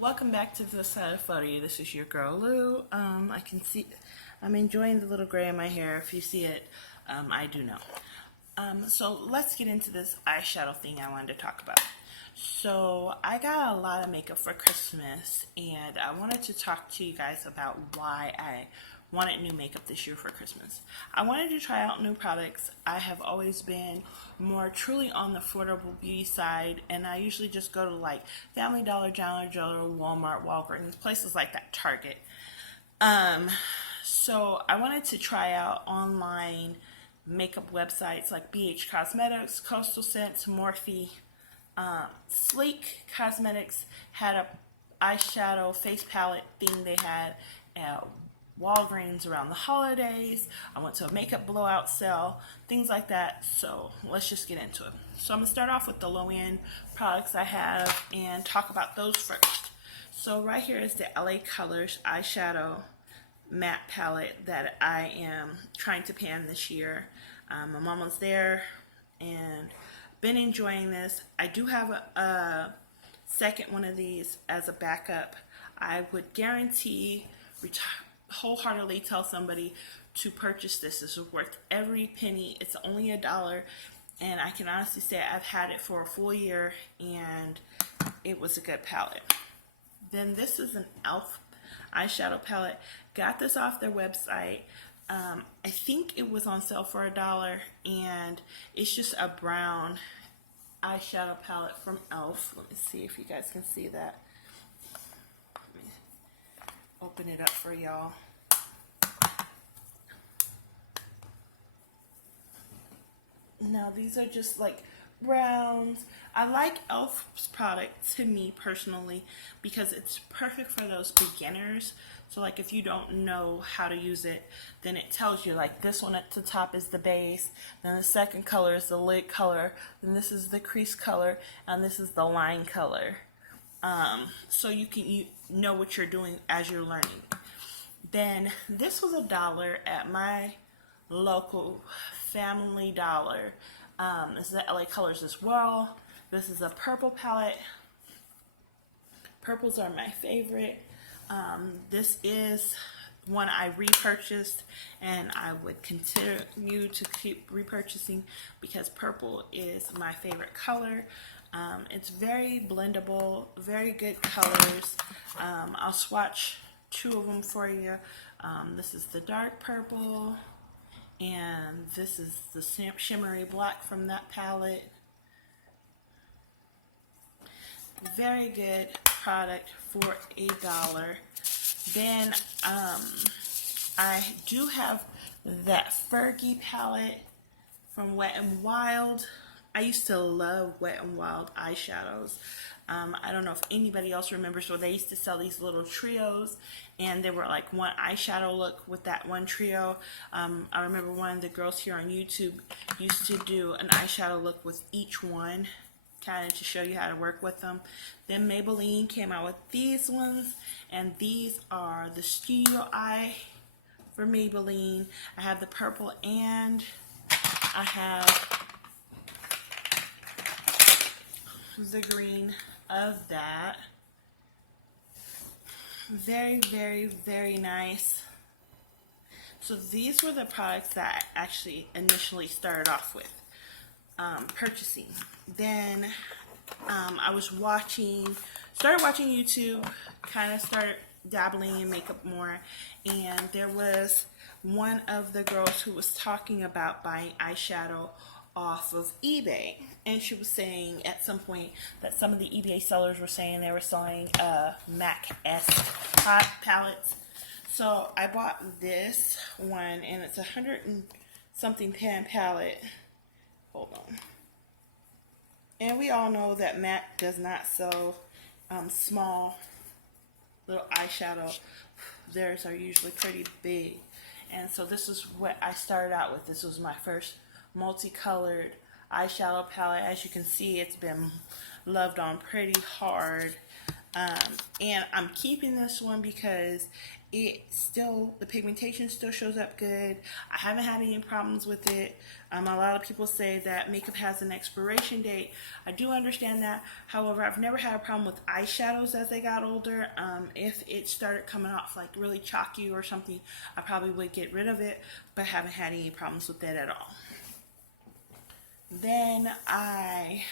Welcome back to the side of photo. This is your girl Lou. I can see I'm enjoying the little gray in my hair. If you see it, I do know. So let's get into this eyeshadow thing I wanted to talk about. So I got a lot of makeup for Christmas, and I wanted to talk to you guys about why I wanted new makeup this year for Christmas. I wanted to try out new products. I have always been more truly on the affordable beauty side, and I usually just go to like Family Dollar, General, Walmart, Walgreens, places like that, Target. So I wanted to try out online makeup websites like BH Cosmetics, Coastal Scents, Morphe. Sleek Cosmetics had a eyeshadow face palette thing they had at Walgreens around the holidays. I went to a makeup blowout sale, things like that. So let's just get into it. So I'm going to start off with the low-end products I have and talk about those first. So right here is the LA Colors eyeshadow matte palette that I am trying to pan this year. I'm almost there and been enjoying this. I do have a second one of these as a backup. I would guarantee, wholeheartedly tell somebody to purchase this. This is worth every penny. It's only $1, and I can honestly say I've had it for a full year, and it was a good palette. Then this is an e.l.f. eyeshadow palette. Got this off their website. I think it was on sale for $1, and it's just a brown eyeshadow palette from e.l.f. Let me see if you guys can see that. Let me open it up for y'all. Now these are just like browns. I like e.l.f.'s product, to me personally, because it's perfect for those beginners. So like if you don't know how to use it, then it tells you like this one at the top is the base, then the second color is the lid color, then this is the crease color, and this is the line color. So you know what you're doing as you're learning. Then this was $1 at my local Family Dollar. This is the LA Colors as well. This is a purple palette. Purples are my favorite. This is one I repurchased, and I would continue to keep repurchasing because purple is my favorite color. It's very blendable, very good colors. I'll swatch two of them for you. This is the dark purple, and this is the shimmery black from that palette. Very good product for $1. Then I do have that Fergie palette from Wet n Wild. I used to love Wet n Wild eyeshadows. I don't know if anybody else remembers, but they used to sell these little trios, and they were like one eyeshadow look with that one trio. I remember one of the girls here on YouTube used to do an eyeshadow look with each one, kind of to show you how to work with them. Then Maybelline came out with these ones, and these are the Studio Eye for Maybelline. I have the purple, and I have the green of that. Very, very, very nice. So these were the products that I actually initially started off with purchasing. Then I was started watching YouTube, kind of started dabbling in makeup more, and there was one of the girls who was talking about buying eyeshadow off of eBay, and she was saying at some point that some of the eBay sellers were saying they were selling MAC S palettes. So I bought this one, and it's 100 and something pan palette. Hold on. And we all know that MAC does not sell small little eyeshadow. Theirs are usually pretty big. And so this is what I started out with. This was my first multicolored eyeshadow palette. As you can see, it's been loved on pretty hard. And I'm keeping this one because the pigmentation still shows up good. I haven't had any problems with it. A lot of people say that makeup has an expiration date. I do understand that. However, I've never had a problem with eyeshadows as they got older. If it started coming off like really chalky or something, I probably would get rid of it, but haven't had any problems with that at all. Then I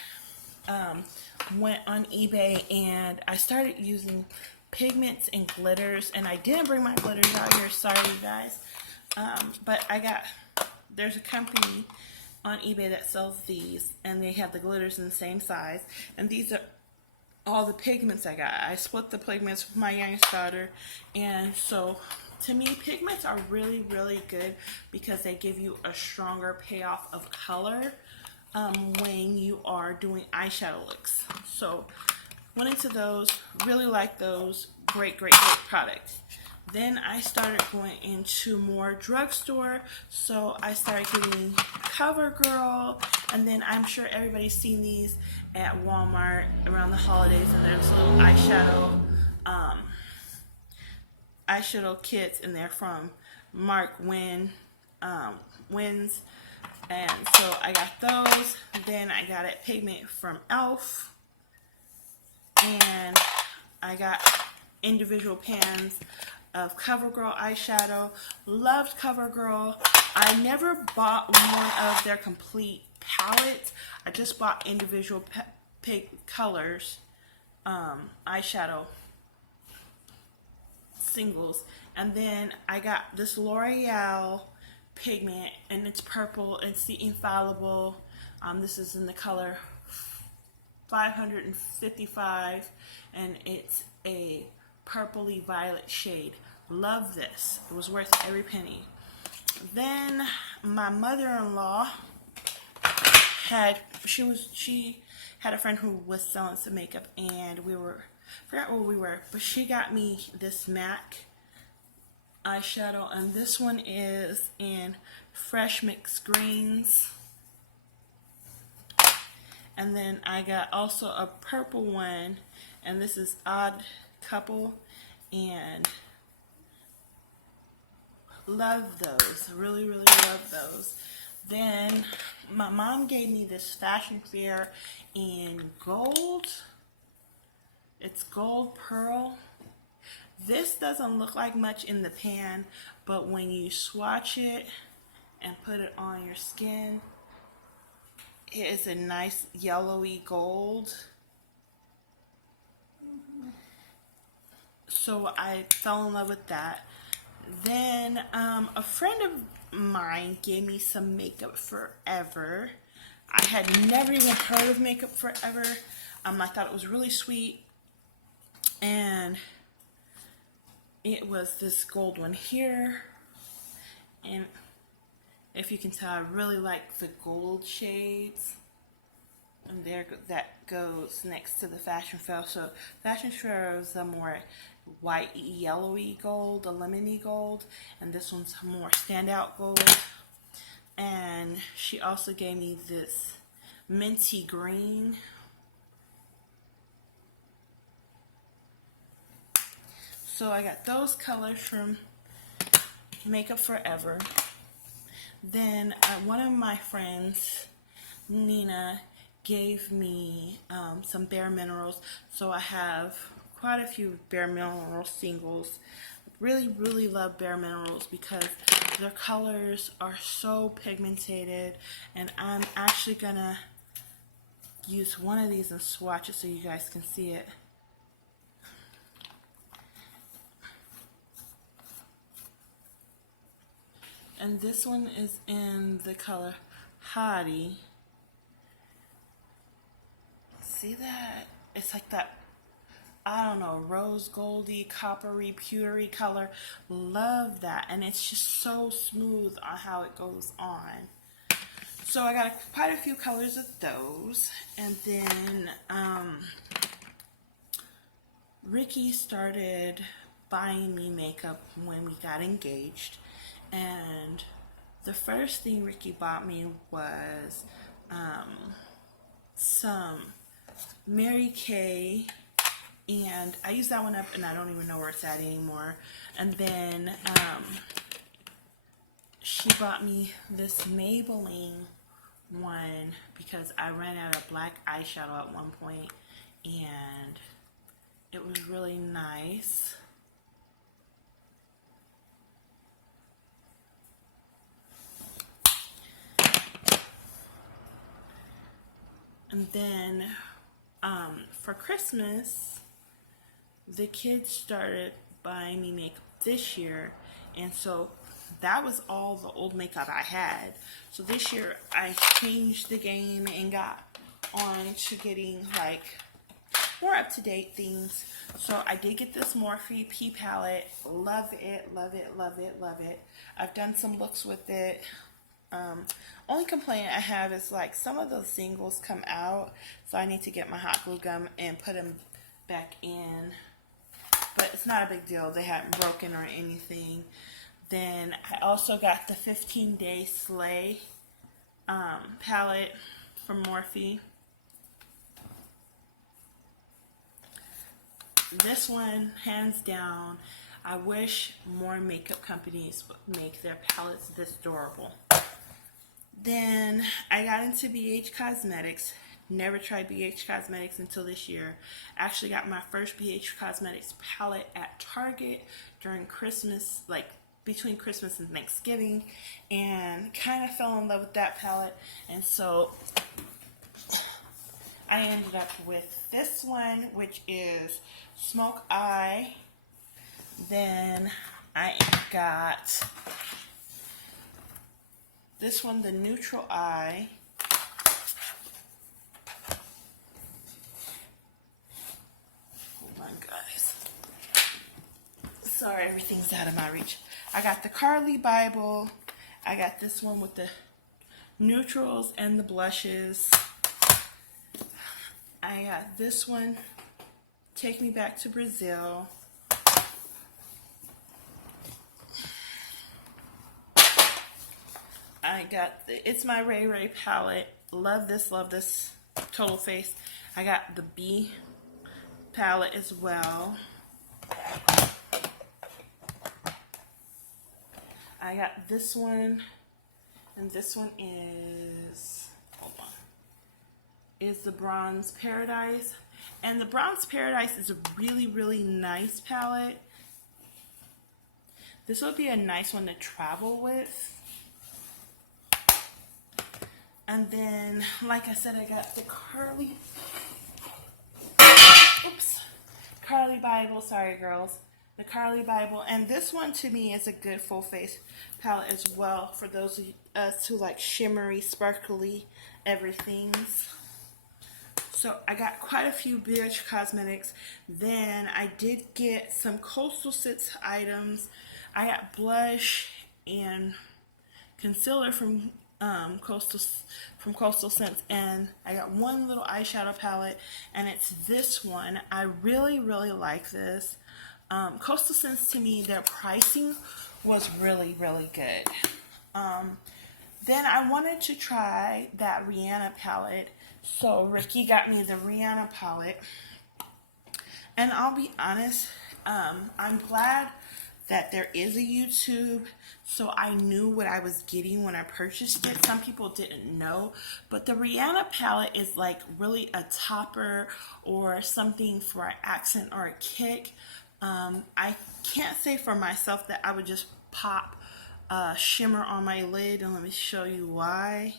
went on eBay and I started using pigments and glitters, and I didn't bring my glitters out here, sorry you guys, but there's a company on eBay that sells these, and they have the glitters in the same size, and these are all the pigments I got. I split the pigments with my youngest daughter, and so to me pigments are really, really good because they give you a stronger payoff of color when you are doing eyeshadow looks. So went into those, really like those, great product. Then I started going into more drugstore, so I started getting CoverGirl, and then I'm sure everybody's seen these at Walmart around the holidays, and there's little eyeshadow kits, and they're from Mark Wins, and so I got those. Then I got it pigment from Elf, and I got individual pans of CoverGirl eyeshadow. Loved CoverGirl. I never bought one of their complete palettes. I just bought individual colors, eyeshadow singles. And then I got this L'Oreal pigment, and it's purple. It's the Infallible. This is in the color 555, and it's a purpley violet shade. Love this. It was worth every penny. Then my mother-in-law she had a friend who was selling some makeup, and forgot where we were, but she got me this MAC eyeshadow, and this one is in Fresh Mixed Greens. And then I got also a purple one, and this is Odd Couple, and love those. Really, really love those. Then my mom gave me this Fashion Fair in gold. It's gold pearl. This doesn't look like much in the pan, but when you swatch it and put it on your skin, it is a nice yellowy gold. So I fell in love with that. Then a friend of mine gave me some Makeup Forever. I had never even heard of Makeup Forever. I thought it was really sweet, and it was this gold one here, and if you can tell, I really like the gold shades, and there that goes next to the Fashion Fair. So Fashion Fair is a more white yellowy gold, a lemony gold, and this one's more standout gold. And she also gave me this minty green. So I got those colors from Makeup Forever. Then one of my friends, Nina, gave me some Bare Minerals. So I have quite a few Bare Minerals singles. Really, really love Bare Minerals because their colors are so pigmented. And I'm actually gonna use one of these and swatch it so you guys can see it. And this one is in the color Hottie. See that? It's like that, I don't know, rose goldy, coppery, pewtery color. Love that. And it's just so smooth on how it goes on. So I got quite a few colors of those. And then Ricky started buying me makeup when we got engaged. And the first thing Ricky bought me was some Mary Kay and I used that one up and I don't even know where it's at anymore. And then she bought me this Maybelline one because I ran out of black eyeshadow at one point, and it was really nice. And then for Christmas, the kids started buying me makeup this year, and so that was all the old makeup I had. So this year I changed the game and got on to getting like more up-to-date things. So I did get this Morphe P palette. Love it, love it, love it, love it. I've done some looks with it. Only complaint I have is like some of those singles come out, so I need to get my hot glue gun and put them back in. But it's not a big deal. They haven't broken or anything. Then I also got the 15-Day Slay palette from Morphe. This one, hands down, I wish more makeup companies would make their palettes this durable. Then I got into BH Cosmetics. Never tried BH Cosmetics until this year. Actually got my first BH Cosmetics palette at Target during Christmas, like between Christmas and Thanksgiving, and kind of fell in love with that palette. And so I ended up with this one, which is Smoke Eye. Then I got this one, the Neutral Eye. Hold on, guys. Sorry, everything's out of my reach. I got the Carly Bible. I got this one with the neutrals and the blushes. I got this one, Take Me Back to Brazil. I got It's My Ray Ray palette. Love this Total Face. I got the B palette as well. I got this one, and this one is, hold on, is the Bronze Paradise. And the Bronze Paradise is a really, really nice palette. This would be a nice one to travel with. And then, like I said, I got the Carly Bible. Sorry, girls. The Carly Bible. And this one, to me, is a good full face palette as well for those of us who like shimmery, sparkly everythings. So I got quite a few BH Cosmetics. Then I did get some Coastal Scents items. I got blush and concealer from Coastal Scents, and I got one little eyeshadow palette, and it's this one. I really, really like this. Coastal Scents, to me, their pricing was really, really good. Then I wanted to try that Rihanna palette, so Ricky got me the Rihanna palette, and I'll be honest, I'm glad that there is a YouTube, so I knew what I was getting when I purchased it. Some people didn't know, but the Rihanna palette is like really a topper or something for an accent or a kick. I can't say for myself that I would just pop shimmer on my lid, and let me show you why.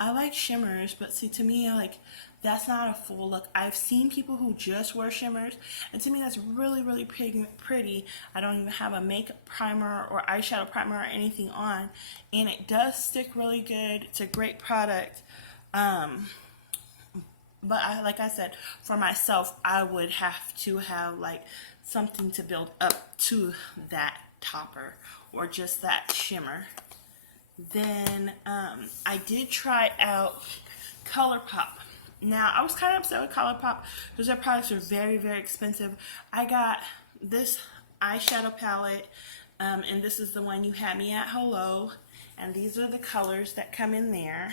I like shimmers, but see, to me, like, that's not a full look. I've seen people who just wear shimmers, and to me, that's really, really pretty. I don't even have a makeup primer or eyeshadow primer or anything on, and it does stick really good. It's a great product. But like I said, for myself, I would have to have like something to build up to that topper or just that shimmer. Then I did try out ColourPop. Now, I was kind of upset with ColourPop because their products are very, very expensive. I got this eyeshadow palette, and this is the one You Had Me at Hello. And these are the colors that come in there.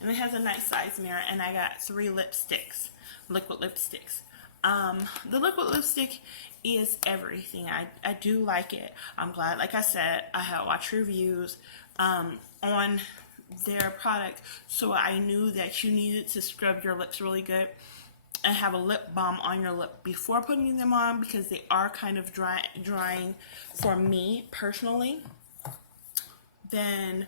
And it has a nice size mirror, and I got 3 lipsticks, liquid lipsticks. The liquid lipstick is everything. I do like it. I'm glad, like I said, I had watched reviews on their product, so I knew that you needed to scrub your lips really good and have a lip balm on your lip before putting them on, because they are kind of drying for me personally. Then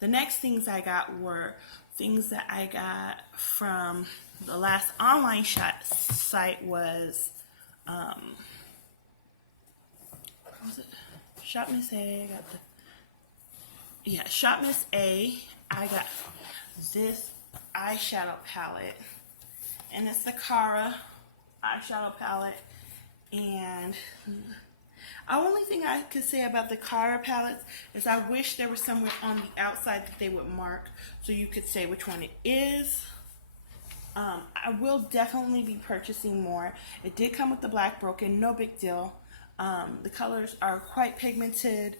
the next things I got were things that I got from the last online site was, what was it? Shop Miss A. I got Shop Miss A. I got this eyeshadow palette, and it's the Cara eyeshadow palette. And the only thing I could say about the Cara palettes is I wish there was somewhere on the outside that they would mark so you could say which one it is. I will definitely be purchasing more. It did come with the black broken, no big deal. The colors are quite pigmented,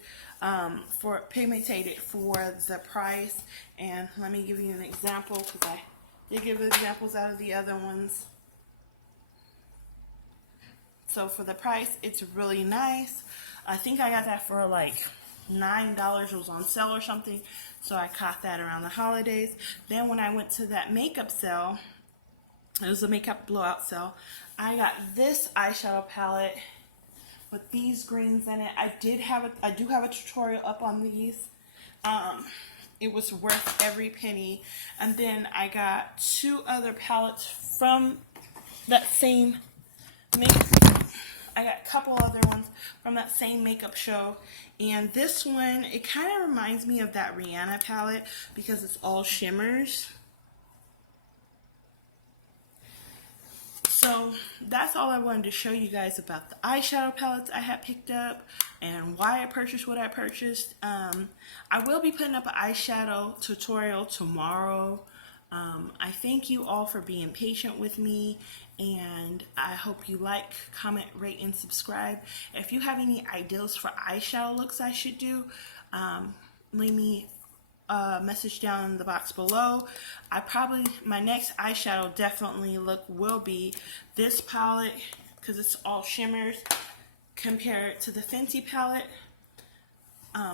pigmented for the price. And let me give you an example, because I did give examples out of the other ones. So for the price, it's really nice. I think I got that for like $9. It was on sale or something, so I caught that around the holidays. Then when I went to that makeup sale, it was a makeup blowout sale, I got this eyeshadow palette with these greens in it. I do have a tutorial up on these. It was worth every penny. And then I got 2 other palettes from that same makeup. I got a couple other ones from that same makeup show, and this one, it kind of reminds me of that Rihanna palette because it's all shimmers. So that's all I wanted to show you guys about the eyeshadow palettes I had picked up and why I purchased what I purchased. I will be putting up an eyeshadow tutorial tomorrow. I thank you all for being patient with me, and I hope you like, comment, rate, and subscribe. If you have any ideas for eyeshadow looks I should do, leave me a message down in the box below. My next eyeshadow definitely look will be this palette, because it's all shimmers compared to the Fenty palette,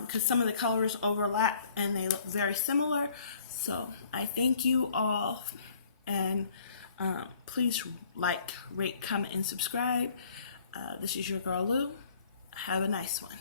because some of the colors overlap and they look very similar. So I thank you all, and please like, rate, comment, and subscribe. This is your girl Lou. Have a nice one.